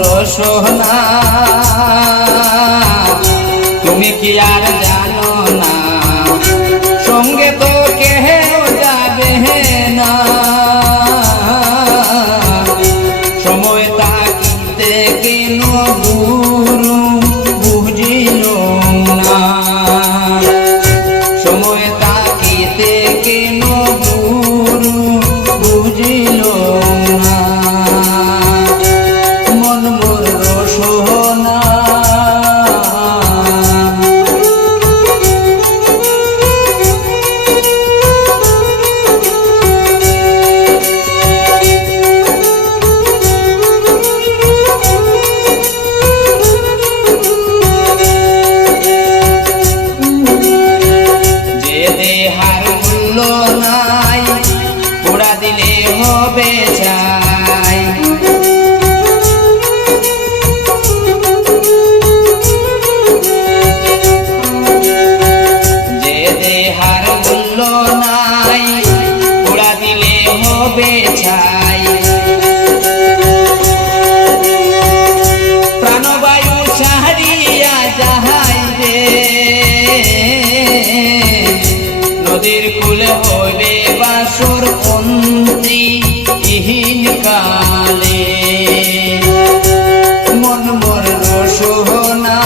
রসনা তুমি কি আর জানো না সঙ্গে তো কেউ যাবে না সময় তাকিতে কেন গুরু বুঝিল না সময় তাকিতে কেন গুরু বুঝিল না মন মোর রসনা দেহার মূল্য নাই পোড়া দিলে হবে চাই যে দেহার মূল্য নাই পোড়া দিলে হবে ছাই প্রাণবায়ু ছাড়িয়া যাহাই রে নদীর কূলে হইবে বাসর পন্থী ইহীন কালে মন মোর রসনা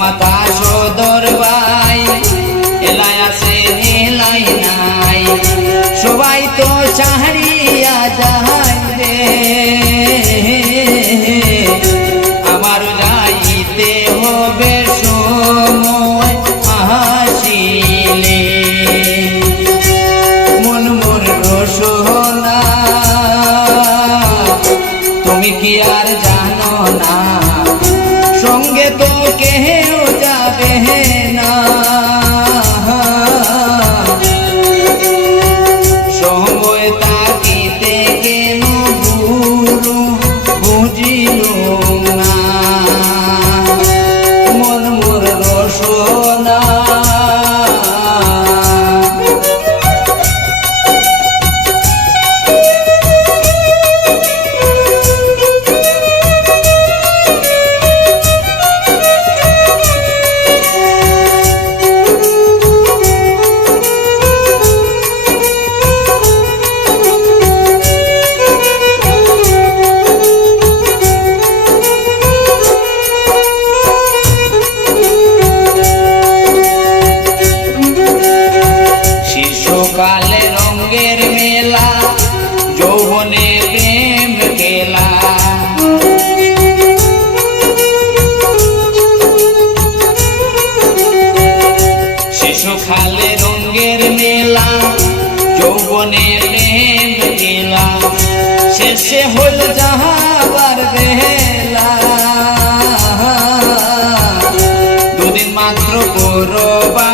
মাতা সদর ভাই এলাই আছে এলাই নাই সবাই তো চাহারিয়া যায় রে আমার যাইতে হবে সময় আসিলে মন মোর রসনা তুমি কি আর জানো না সঙ্গে তো কেউ যাবে না সময় তাকিতে কেন গুরু বুঝিল না মন মোর রসনা কালে রঙের মেলা যৌবনে প্রেম খেলা শিশুকালে রঙের মেলা যৌবনে প্রেম খেলা শেষে হল যাহাবার বেলা দুদিন মাত্র করবা